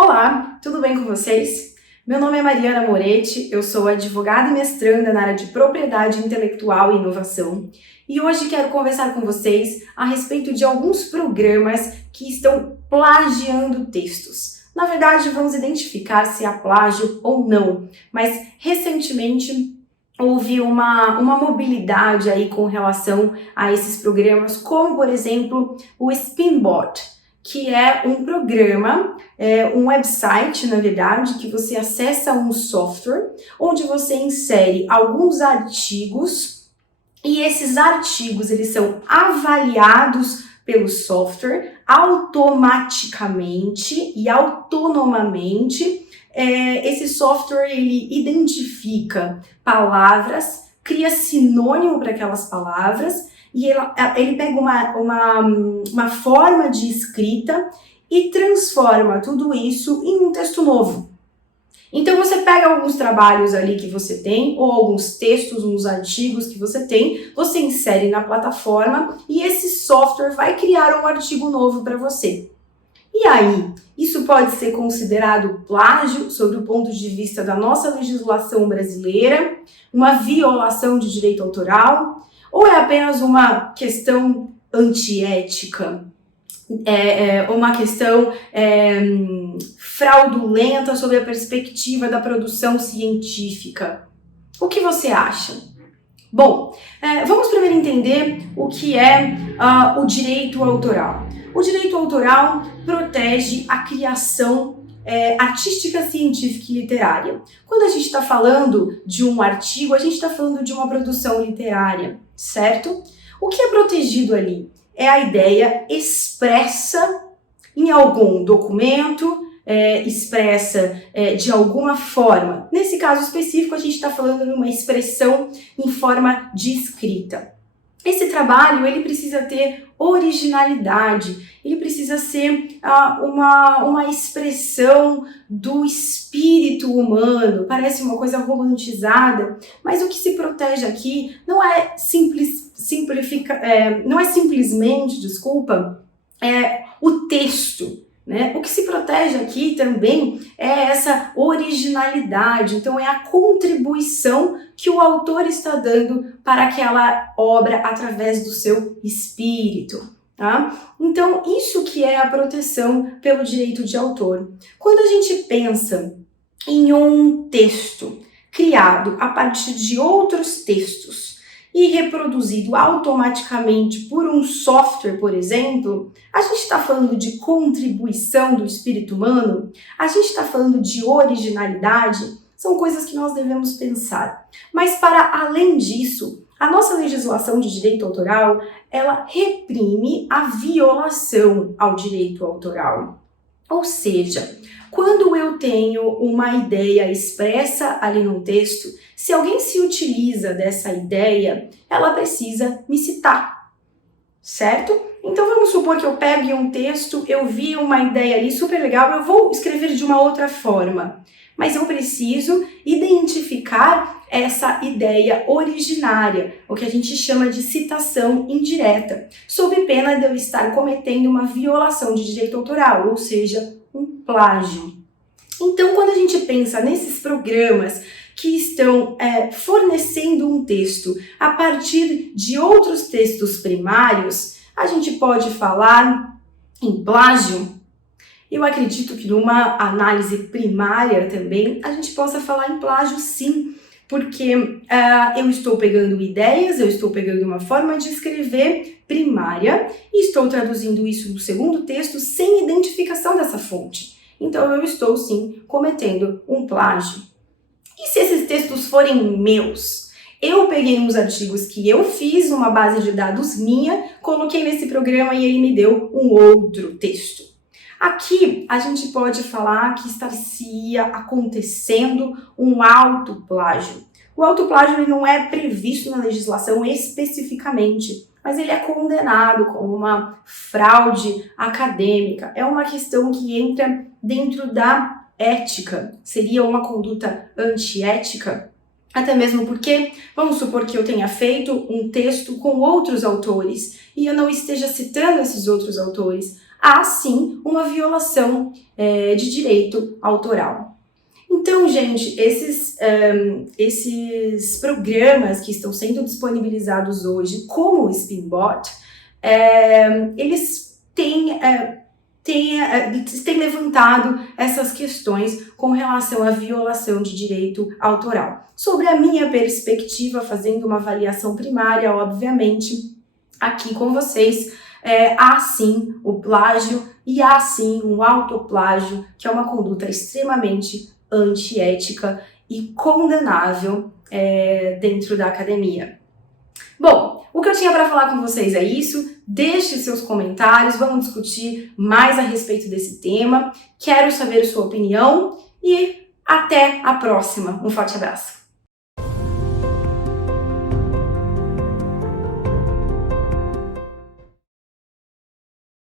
Olá, tudo bem com vocês? Meu nome é Mariana Moretti, eu sou advogada e mestranda na área de propriedade intelectual e inovação e hoje quero conversar com vocês a respeito de alguns programas que estão plagiando textos. Na verdade, vamos identificar se há plágio ou não, mas recentemente houve uma mobilidade aí com relação a esses programas, como por exemplo o Spinbot, que é um programa, um website, na verdade, que você acessa um software, onde você insere alguns artigos, e esses artigos, eles são avaliados pelo software automaticamente e autonomamente. Esse software, ele identifica palavras, cria sinônimo para aquelas palavras, e ele pega uma forma de escrita e transforma tudo isso em um texto novo. Então você pega alguns trabalhos ali que você tem, ou alguns textos, uns artigos que você tem, você insere na plataforma e esse software vai criar um artigo novo para você. E aí, isso pode ser considerado plágio sob o ponto de vista da nossa legislação brasileira, uma violação de direito autoral, ou é apenas uma questão antiética? Uma questão fraudulenta sob a perspectiva da produção científica? O que você acha? Bom, vamos primeiro entender o que é o direito autoral. O direito autoral protege a criação artística, científica e literária. Quando a gente está falando de um artigo, a gente está falando de uma produção literária, certo? O que é protegido ali? É a ideia expressa em algum documento, expressa de alguma forma. Nesse caso específico, a gente está falando de uma expressão em forma de escrita. Esse trabalho, ele precisa ter originalidade, ele precisa ser uma expressão do espírito humano. Parece uma coisa romantizada, mas o que se protege aqui não é simplesmente o texto, né? O que se protege aqui também é essa originalidade, então é a contribuição que o autor está dando para aquela obra através do seu espírito. Tá? Então, isso que é a proteção pelo direito de autor. Quando a gente pensa em um texto criado a partir de outros textos e reproduzido automaticamente por um software, por exemplo, a gente está falando de contribuição do espírito humano, a gente está falando de originalidade, são coisas que nós devemos pensar. Mas para além disso, a nossa legislação de direito autoral, ela reprime a violação ao direito autoral. Ou seja, quando eu tenho uma ideia expressa ali no texto, se alguém se utiliza dessa ideia, ela precisa me citar, certo? Então vamos supor que eu pegue um texto, eu vi uma ideia ali super legal, eu vou escrever de uma outra forma, mas eu preciso identificar essa ideia originária, o que a gente chama de citação indireta, sob pena de eu estar cometendo uma violação de direito autoral, ou seja, um plágio. Então, quando a gente pensa nesses programas que estão fornecendo um texto a partir de outros textos primários, a gente pode falar em plágio. Eu acredito que numa análise primária também a gente possa falar em plágio sim, porque eu estou pegando ideias, eu estou pegando uma forma de escrever primária e estou traduzindo isso no segundo texto sem identificação dessa fonte. Então eu estou sim cometendo um plágio. E se esses textos forem meus? Eu peguei uns artigos que eu fiz, uma base de dados minha, coloquei nesse programa e ele me deu um outro texto. Aqui a gente pode falar que estaria acontecendo um autoplágio. O autoplágio ele não é previsto na legislação especificamente, mas ele é condenado como uma fraude acadêmica. É uma questão que entra dentro da ética, seria uma conduta antiética. Até mesmo porque, vamos supor que eu tenha feito um texto com outros autores e eu não esteja citando esses outros autores. há sim uma violação de direito autoral. Então, gente, esses programas que estão sendo disponibilizados hoje, como o Spinbot, eles têm levantado essas questões com relação à violação de direito autoral. Sobre a minha perspectiva, fazendo uma avaliação primária, obviamente, aqui com vocês, há sim o plágio e há sim um autoplágio, que é uma conduta extremamente antiética e condenável dentro da academia. Bom, o que eu tinha para falar com vocês é isso. Deixe seus comentários, vamos discutir mais a respeito desse tema. Quero saber a sua opinião e até a próxima. Um forte abraço.